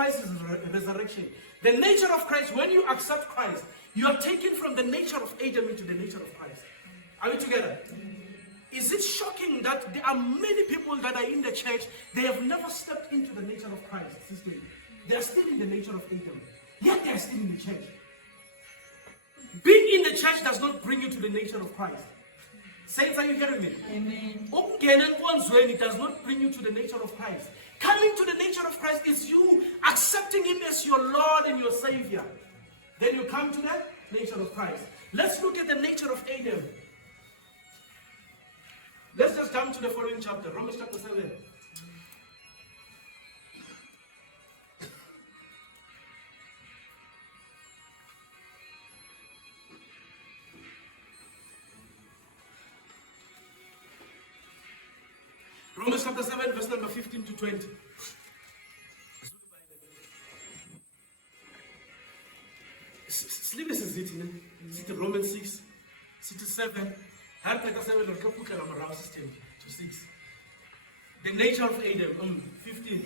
Christ is resurrection. The nature of Christ, when you accept Christ, you are taken from the nature of Adam into the nature of Christ. Are we together? Is it shocking that there are many people that are in the church, they have never stepped into the nature of Christ, sister? They are still in the nature of Adam, yet they are still in the church. Being in the church does not bring you to the nature of Christ. Saints, are you hearing me? Amen. It does not bring you to the nature of Christ. Coming to the nature of Christ is you accepting Him as your Lord and your Savior. Then you come to the nature of Christ. Let's look at the nature of Adam. Let's just jump to the following chapter, Romans chapter 7. Romans chapter 7, verse number 15 to 20. Sleep is it, City Romans 6, City 7, chapter 7, system to 6. The nature of Adam, 15.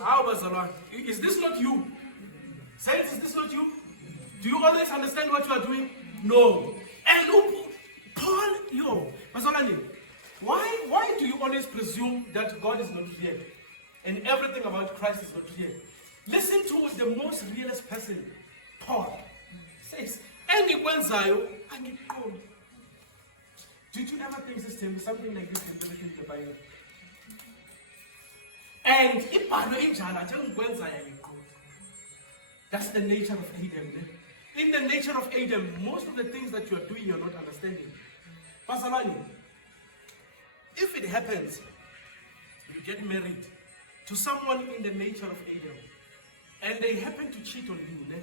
How was around? Is this not you? Saints, is this not you? Do you always understand what you are doing? No. And Paul, why do you always presume that God is not real and everything about Christ is not real? Listen to the most realist person, Paul. Says, did you ever think system something like this can be written in the Bible? And that's the nature of Adam. In the nature of Adam, most of the things that you are doing, you're not understanding. Pastor, if it happens, you get married to someone in the nature of Adam, and they happen to cheat on you,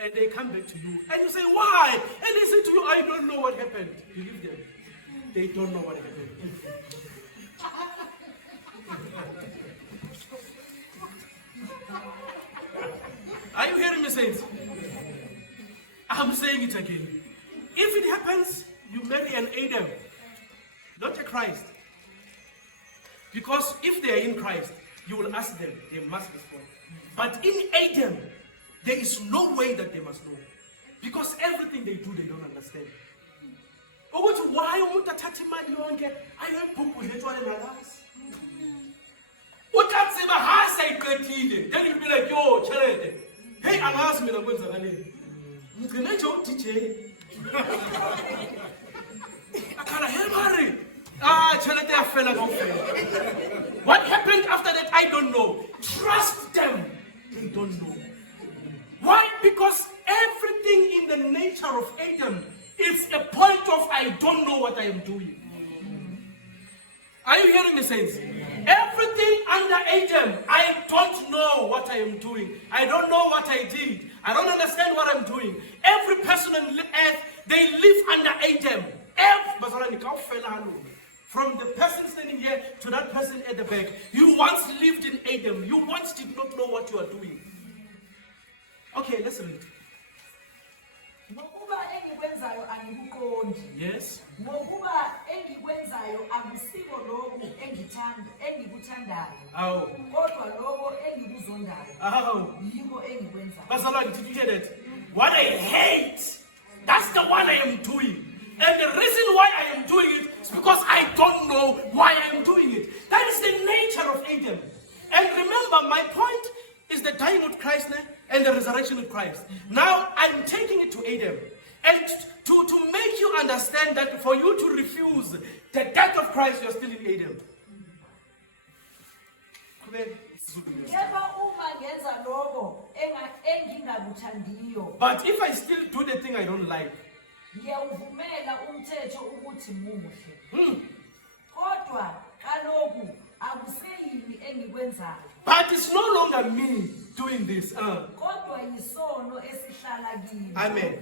and they come back to you, and you say, why? And they say to you, I don't know what happened. You leave them. They don't know what happened. Are you hearing me, saints? I'm saying it again. If it happens, you marry an Adam, not a Christ. Because if they are in Christ, you will ask them, they must respond. But in Adam, there is no way that they must know. Because everything they do, they don't understand. Why would I touch my young? I am people that one then you'll be like, yo, child. Hey, I'm asking me the question. What happened after that, I don't know. Trust them. They don't know. Why? Because everything in the nature of Adam is a point of I don't know what I am doing. Are you hearing me, saints? Everything under Adam, I don't know what I am doing. I don't know what I did. I don't understand what I'm doing. Every person on earth, they live under Adam. From the person standing here to that person at the back, you once lived in Adam. You once did not know what you are doing. Okay, let's read. Yes. Did you hear that? What I hate, that's the one I am doing. And the reason why I am doing it is because I don't know why I am doing it. That is the nature of Adam. And remember, my point is the dying of Christ and the resurrection of Christ. Now, I'm taking it to Adam. And to make you understand that for you to refuse the death of Christ, you're still in Adam. But if I still do the thing I don't like, but it's no longer me doing this. Amen.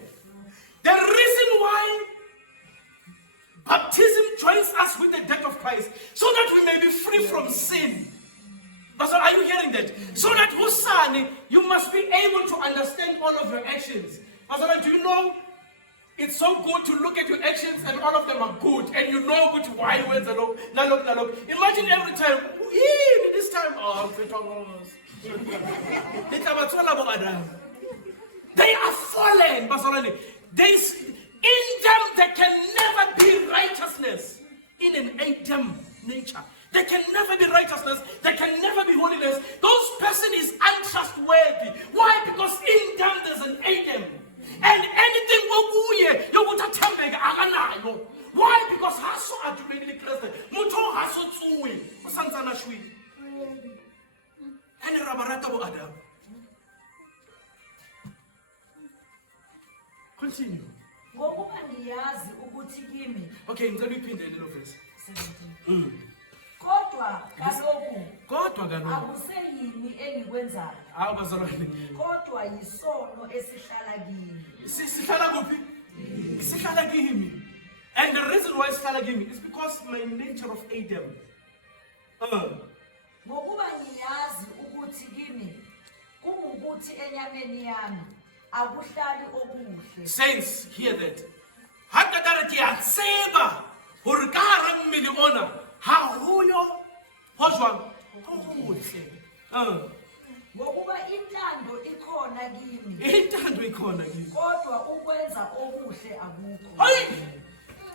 The reason why baptism joins us with the death of Christ, so that we may be free from sin. Pastor, are you hearing that? So that Husani, you must be able to understand all of your actions. Pastor, do you know it's so good to look at your actions and all of them are good, and you know which why words are look. Imagine every time, They are fallen, bazalwane. In them there can never be righteousness. In an Adam nature, there can never be righteousness. There can never be holiness. Those person is untrustworthy. Why? Because in them there's an Adam, and anything why? Because haso adumelile Kriste. Mutho haso tsuwe. Santsana shwi. And rabarata bo Adam. Continue. Okay, ngicela uyiphinde lelo verse. Kodwa kaloku akuseyini engikwenzayo. Bazalwane. Kodwa yisono esihlala kimi. Sihlala kuphi? Sihlala kimi. And the reason why sihlala kimi is because my nature of Adam. Ngokuba ngiyazi ukuthi kimi kungukuthi enyameni yami akuhlali okuhle. Saints, hear that. Hatta karati atseba hore ka hara mmele ona ha hoyo ho jwang ho hohle. Ngokuba intando ikhona kimi. Intando ikhona kimi. Kodwa ukwenza okuhle akukho.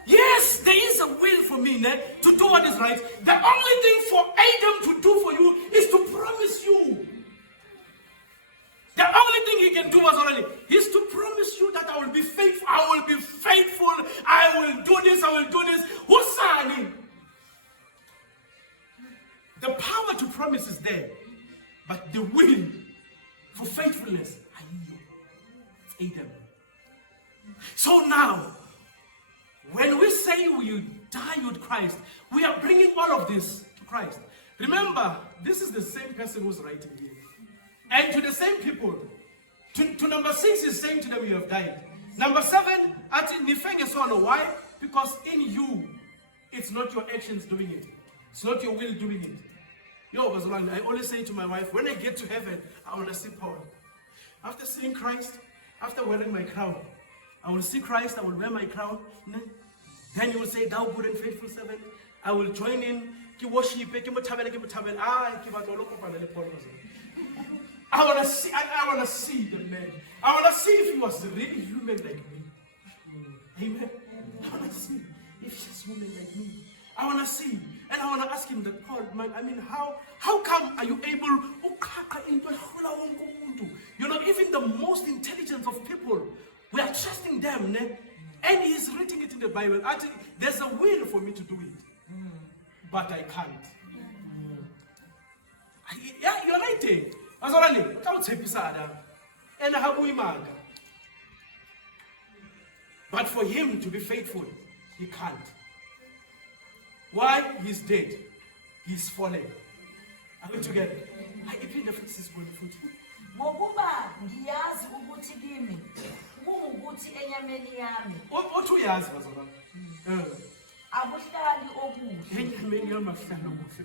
Yes, there is a will for me to do what is right. The only thing for Adam to do for you is to promise you. The only thing he can do is to promise you that I will be faithful. I will be faithful. I will do this. I will do this. Husani. The power to promise is there, but the will for faithfulness, I need you. It's Adam. So now, when we say we die with Christ, we are bringing all of this to Christ. Remember, this is the same person who's writing here. And to the same people, to number 6 is saying to them, you have died. Number 7, why? Because in you, it's not your actions doing it. It's not your will doing it. I always say to my wife, when I get to heaven, I want to see Paul. After seeing Christ, after wearing my crown, I will see Christ, I will wear my crown. Then you will say, thou good and faithful servant. I will join in. I want to see. I want to see the man. I want to see if he was really human like me. Amen. I want to see if she's human like me. I want to see, and I want to ask him that, Paul, man, I mean, how come are you able? Even the most intelligent of people, we are trusting them, and he's reading it in the Bible. Actually, there's a will for me to do it, but I can't. Yeah, you're right. But for him to be faithful, he can't. Why? He's dead. He's fallen. Are we together? I repeat the faces for the foot. Ngokuba ngiyazi ukuthi kimi kungukuthi enyameni yami. What uyazi bazalwane? Akuhlali okuhle. Enyameni yami akuhlali okuhle.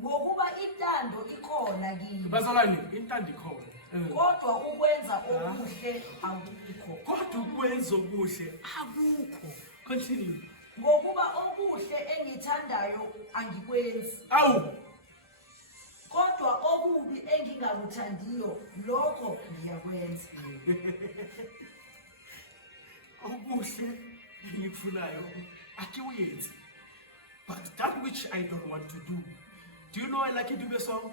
Ngokuba intando ikhona kimi. Bazalwane, intando ikhona. Kodwa ukwenza okuhle akukho. Kodwa ukwenza okuhle akukho. Continue. Ngokuba okuhle engithandayo angikwenzi. Awu. Kodwa okubi engingakuthandiyo lokho ngiyakwenza. Okuhle engikufunayo akiwenzi. But that which I don't want to do you know I like Dube song?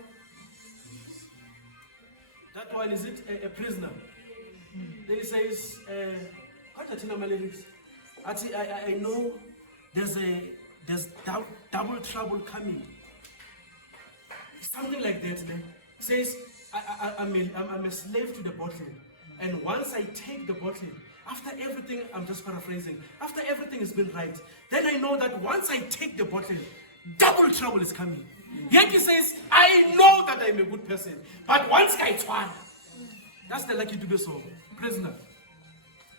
That one, is it a prisoner? Then he says, what are the lyrics? I know there's double trouble coming. Something like that. He says, I'm a slave to the bottle. And once I take the bottle, after everything, I'm just paraphrasing, after everything has been right, then I know that once I take the bottle, double trouble is coming. Yankee says, I know that I'm a good person, but once I try, that's the Lucky Dube song, prisoner.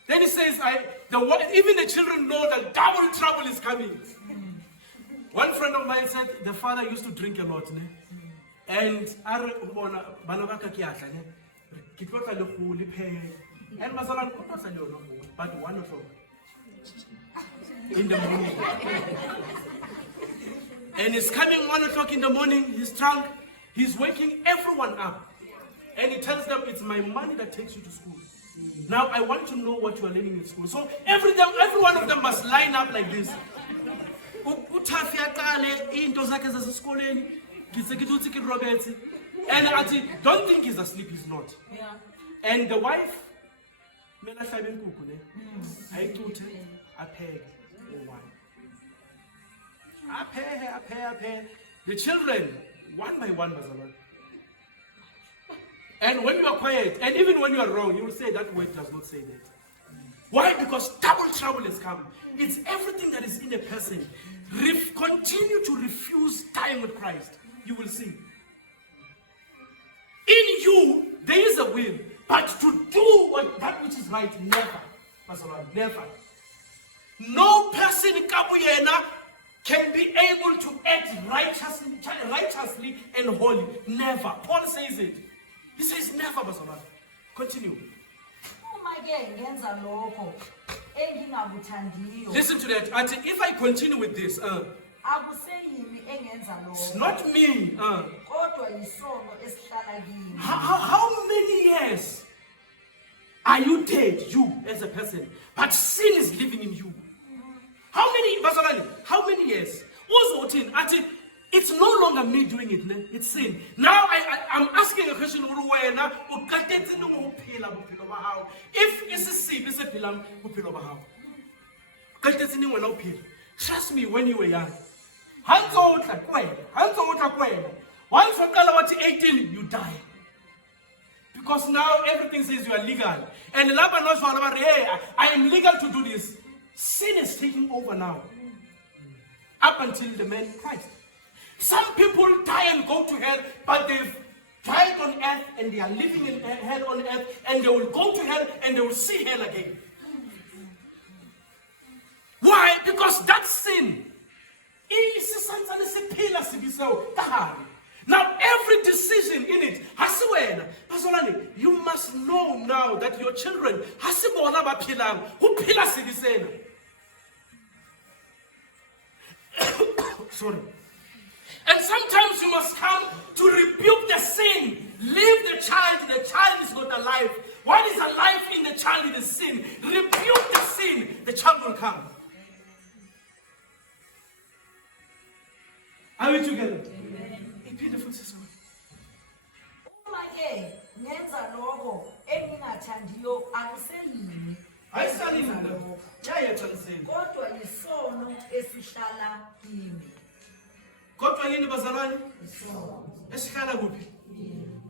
Then he says, even the children know that double trouble is coming. One friend of mine said the father used to drink a lot, and but 1 o'clock in the morning. And he's coming 1 o'clock in the morning, he's drunk, He's waking everyone up. And he tells them, it's my money that takes you to school. Now I want to know what you are learning in school. So every one of them must line up like this. And don't think he's asleep, he's not. Yeah. And the wife, the children, one by one, bazalwane. And when you are quiet, and even when you are wrong, you will say that word does not say that. Why? Because double trouble has come. It's everything that is in a person. Continue to refuse dying with Christ. You will see. In you, there is a will. But to do that which is right, never. Never. No person in Kabuyena can be able to act righteously and holy. Never. Paul says it. He says never, bazalwane. Continue. Listen to that. Until if I continue with this, it's not me. How many years are you dead, you as a person, but sin is living in you? How many, bazalwane? How many years? It's no longer me doing it, it's sin. Now I'm asking a question. If it's a sin, it's a pilam, trust me, when you were young, once you're 18, you die. Because now everything says you are legal. And Laban knows, hey, I am legal to do this. Sin is taking over now. Up until the man Christ. Some people die and go to hell, but they've died on earth and they are living in hell on earth, and they will go to hell and they will see hell again. Why? Because that sin. Now every decision in it, you must know now that your children, sorry. And sometimes you must come to rebuke the sin. Leave the child is not alive. What is alive in the child is sin. Rebuke the sin, the child will come. Are we together? Amen. A beautiful sister.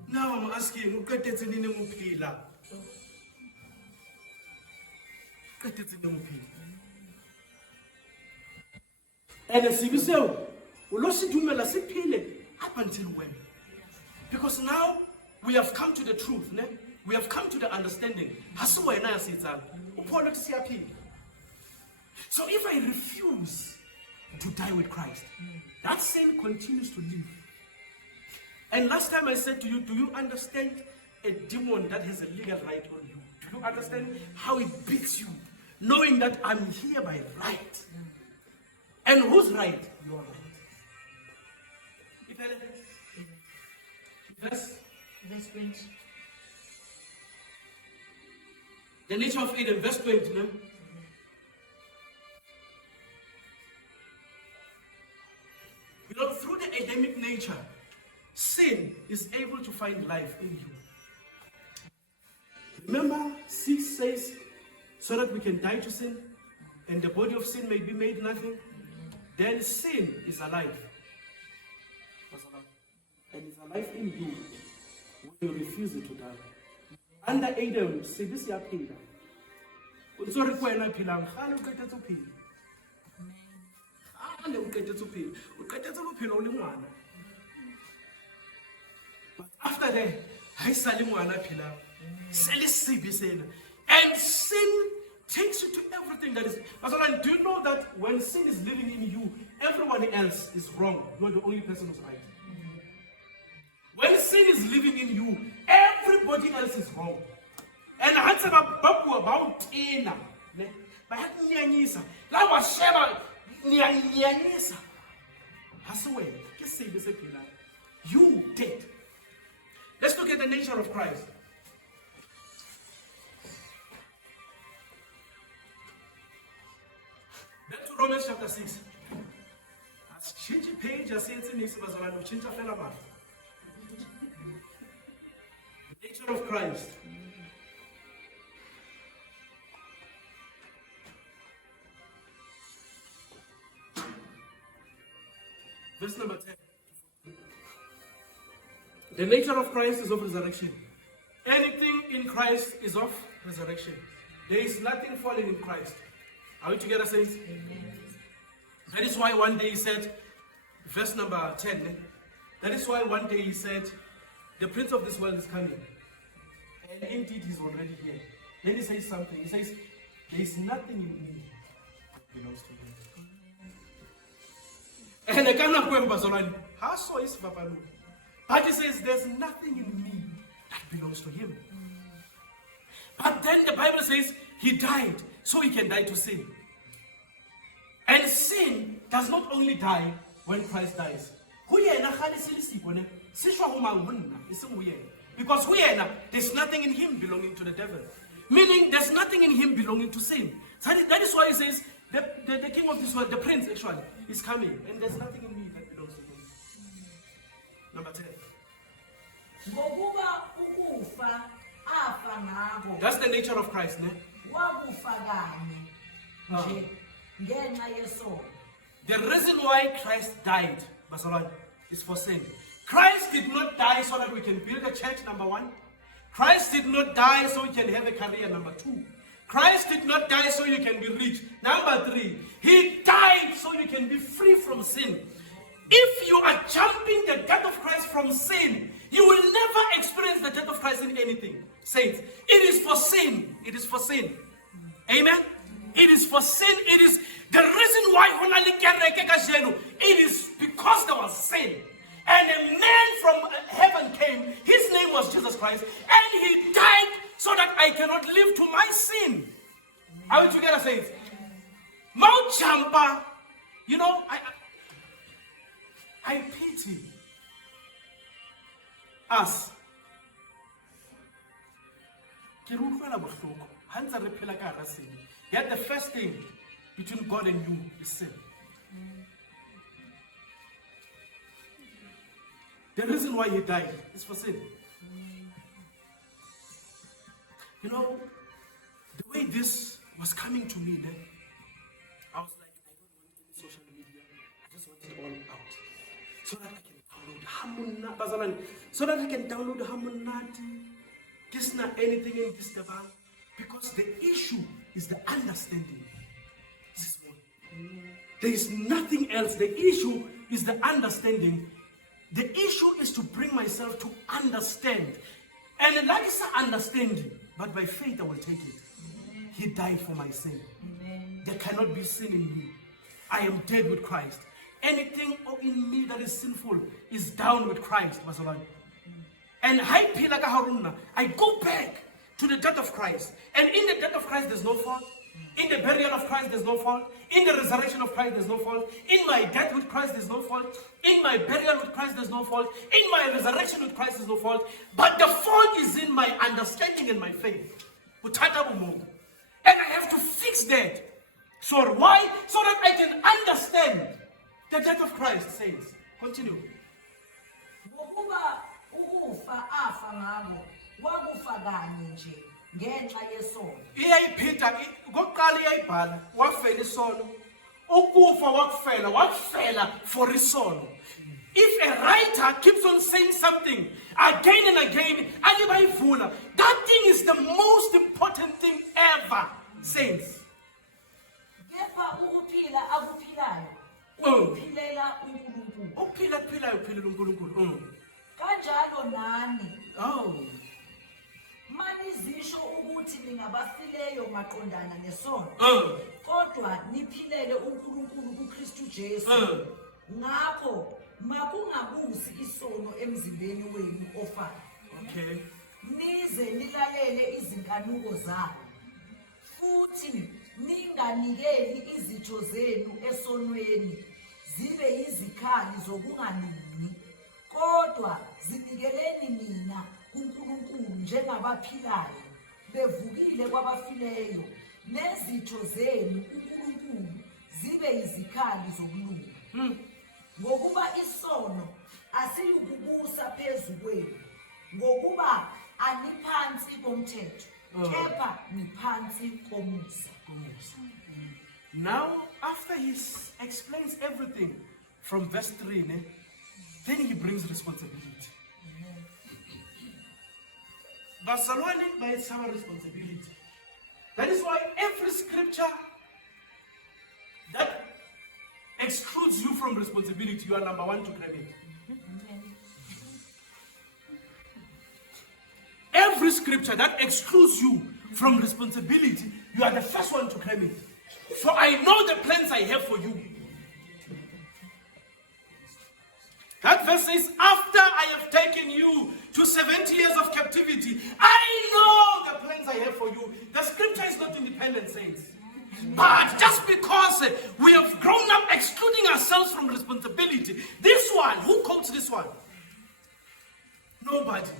Now I'm asking, and as you say, up until when? Because now we have come to the truth, we have come to the understanding. So if I refuse to die with Christ, that sin continues to live. And last time I said to you, do you understand a demon that has a legal right on you? Do you understand how it beats you, knowing that I'm here by right? And whose right? Your right. Verse 20. The nature of Eden, verse 20. No? Through the Adamic nature, sin is able to find life in you. Remember, 6 says, so that we can die to sin, and the body of sin may be made nothing. Then sin is alive. And it's alive in you when you refuse it to die. Under Adam, say this is your pain. Sorry, but after that, and sin takes you to everything that is. Do you know that when sin is living in you, everyone else is wrong? You're the only person who's right. When sin is living in you, everybody else is wrong. And you dead. Let's look at the nature of Christ. Back to Romans chapter 6. Change page, I say it's in this, but I change a fellow man. The nature of Christ. Verse number 10. The nature of Christ is of resurrection. Anything in Christ is of resurrection. There is nothing falling in Christ. Are we together, saints? That is why one day he said, verse number 10, that is why one day he said, the prince of this world is coming. And indeed he's already here. Then he says something. He says, there is nothing in me that belongs to him. And I cannot go and how so is Papa? But he says, there's nothing in me that belongs to him. But then the Bible says, he died so he can die to sin. And sin does not only die when Christ dies. Because there's nothing in him belonging to the devil. Meaning there's nothing in him belonging to sin. So that is why he says, the king of this world, the prince actually, is coming. And there's nothing in me that belongs to him. Number 10. Ngokuba ukufa afa ngabo. That's the nature of Christ, ne? Wakufa kanye nje ngenxa yesono. The reason why Christ died, Basalan, is for sin. Christ did not die so that we can build a church, number 1. Christ did not die so we can have a career, number 2. Christ did not die so you can be rich. Number 3, he died so you can be free from sin. If you are jumping the death of Christ from sin, you will never experience the death of Christ in anything. Saints, it is for sin. It is for sin. Amen? It is for sin. It is the reason why it is because there was sin. And a man from heaven came. His name was Jesus Christ. And he died so that I cannot live to my sin. Are we together, saints? Mount Champa, you know, I pity us. Yet the first thing between God and you is sin. The reason why he died is for sin. You know, the way this was coming to me, I was like, I don't want any social media. I just want it all out. So that I can download Hamunati. This not anything in this debate. Because the issue is the understanding. There is nothing else. The issue is the understanding. The issue is to bring myself to understand. And like it's understanding, but by faith I will take it. He died for my sin. There cannot be sin in me. I am dead with Christ. Anything in me that is sinful is down with Christ. And I go back to the death of Christ. And in the death of Christ there's no fault. In the burial of Christ there's no fault. In the resurrection of Christ there's no fault. In my death with Christ there's no fault. In my burial with Christ there's no fault. In my resurrection with Christ there's no fault. But the fault is in my understanding and my faith. And I have to fix that. So why? So that I can understand the death of Christ, saints. Continue. Ngokuba ukufa afa ngabo wakufa kanye nje ngenxa yesono. Iyayiphita kokuqala iyayibhala wafela isono. Ukufa wakufela for isono. If a writer keeps on saying something again and again, that thing is the most important thing ever, saints. Kepha ukuphila akuphilayo. Uphilela uNkulunkulu. Kanjalo nani. Oh. Manizisho ukuthi ningabafileyo maqondana nesono. Kodwa niphilele uNkulunkulu kuKristu Jesu. Ngakho makungabusi isono emzimbeni wenu ofayo. Okay. Nize nilalele izinkanuko zabo. Futhi ninganikeli izitho zenu esonweni zibe izikhali zokunganini. Kodwa Ngibuyiseni mina kuNkulunkulu njengabaphilayo bevukile kwabafileyo nezitho zenu uNkulunkulu zibe izikhali zokulunga. Ngokuba isono asiyukubusa phezu kwenu ngokuba aniphansi komthetho kepha niphansi komusa. Now, after he explains everything from verse 3, then he brings responsibility. Bazalwane bayetshaba responsibility. That is why every scripture that excludes you from responsibility, you are number one to claim it. Every scripture that excludes you from responsibility, you are the first one to claim it. For I know the plans I have for you. That verse says, after I have taken you to 70 years of captivity, I know the plans I have for you. The scripture is not independent, saints. But just because we have grown up excluding ourselves from responsibility, this one, who quotes this one? Nobody.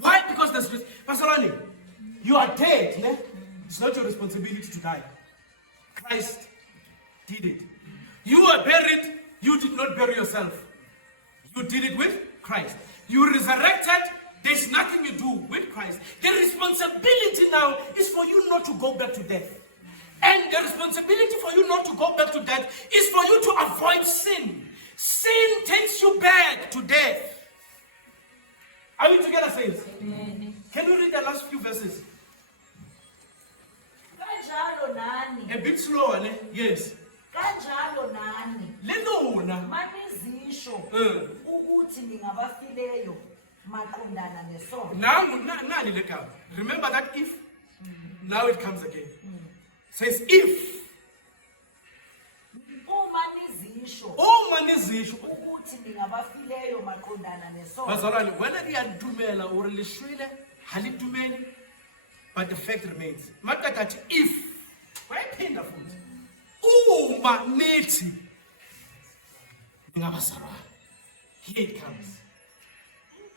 Why? Because there's Pastor, you are dead. Ne? It's not your responsibility to die. Christ did it. You were buried. You did not bury yourself. You did it with Christ. You resurrected. There's nothing you do with Christ. The responsibility now is for you not to go back to death. And the responsibility for you not to go back to death is for you to avoid sin. Sin takes you back to death. Are we together, saints? Can we read the last few verses? Kanjalo nani. A bit slower, ne? Yes. Kanjalo nani. Lenona. Manizisho ukuthi ningabafileyo maqondana nesono. Nani lekaba. Remember that if? Now it comes again. Says if. Uma nizisho ukuthi ningabafileyo maqondana nesono. Bazalwane, whether liyadumela or lishwile, halidumeli, but the fact remains. Makatathi if. Wayiphinda futhi. Uma nithi ningabazalwane. Here it comes.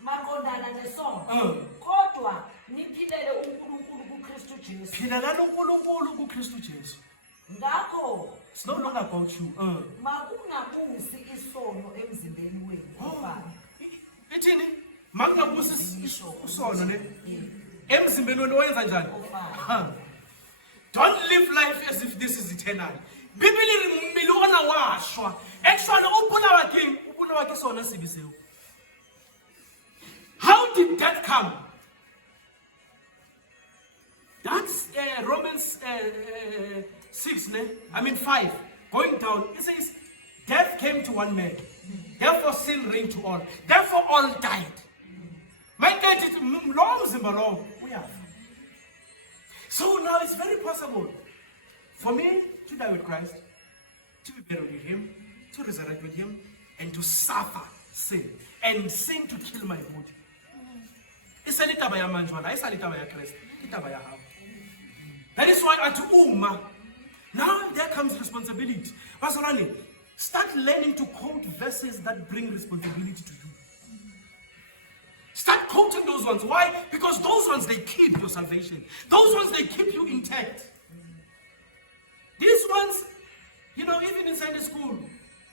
Maqondana nesono. Kodwa niphilele uNkulunkulu kuKristu Jesu. Philelani uNkulunkulu kuKristu Jesu. Ngakho it's no longer about you. Makungabusi isono emzimbeni wenu. Ithini? Makungabusi isono ne? Emzimbeni wenu oyenza njani? Don't live life as if this is eternal. Bibili miliona washwa. Actually upuna wakhe sona sibiseo. How did that come? That's Romans 5, going down. It says, death came to one man. Therefore sin reigned to all. Therefore all died. So now it's very possible for me to die with Christ, to be buried with him, to resurrect with him, and to suffer sin. And sin to kill my body. It's a little bit of manjwana, it's a little bit of Christ. That is why at Uma, now there comes responsibility. Pastor, start learning to quote verses that bring responsibility to you. Start quoting those ones. Why? Because those ones, they keep your salvation. Those ones, they keep you intact. These ones, even in Sunday school,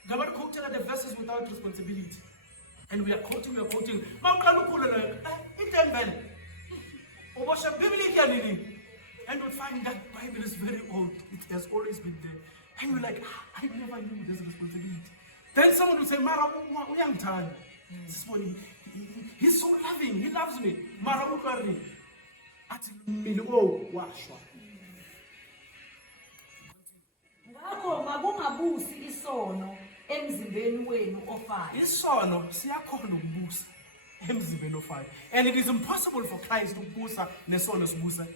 God quoted the verses without responsibility. And we are quoting. And we find that Bible is very old. It has always been there. And we're like, I never knew this responsibility. Then someone will say, Mara, uyangithanda. This boy, he's so loving. He loves me. Mara, ukarni. Ati miliwo washwa. Ngakho makungabusi isono emzimbeni wenu ofayo. Isono siyakhona ukubusa emzimbeni ofayo. And it is impossible for Christ to busa nesono sibusa.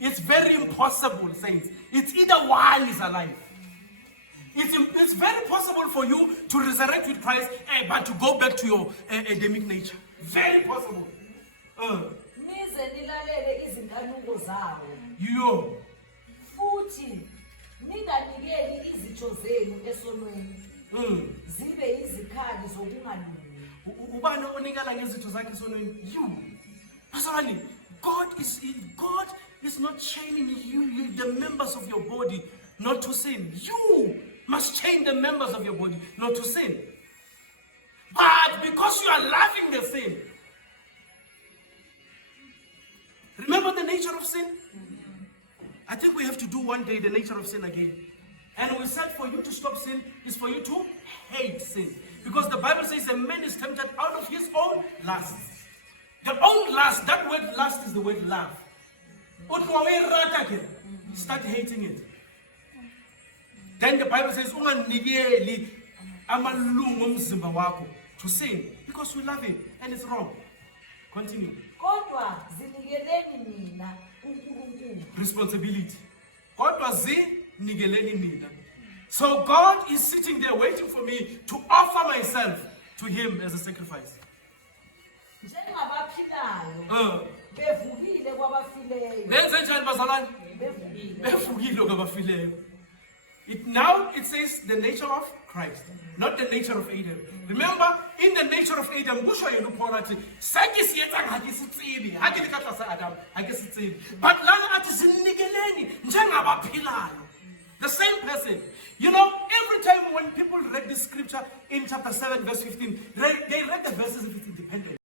It's very impossible, saints. It's either one is alive. It's very possible for you to resurrect with Christ, but to go back to your Adamic nature. Very possible. Nize nilalele izinkanuko zawo. Yo. Futhi ninganikeli izitho zenu esonweni. Zibe izikhali zokungalungi. Ubani onikela ngezitho zakhe esonweni? You. Bazalwane, God is not chaining you, the members of your body, not to sin. You must chain the members of your body, not to sin. But because you are loving the sin, remember the nature of sin? I think we have to do one day the nature of sin again. And we said for you to stop sin is for you to hate sin. Because the Bible says a man is tempted out of his own lust. The own lust, that word lust is the word love. Start hating it. Then the Bible says, to sin, because we love it, and it's wrong. Continue. Kodwa zinikeleni mina uNkulunkulu. Responsibility. So God is sitting there waiting for me to offer myself to Him as a sacrifice. Njengabaphilayo bevukile kwabafileyo. Benze njani bazalwane? Bevukile kwabafileyo. Now it says the nature of Christ, not the nature of Adam. Remember, in the nature of Adam, but the same person. You know, every time when people read this scripture in chapter 7, verse 15, they read the verses if it's independent.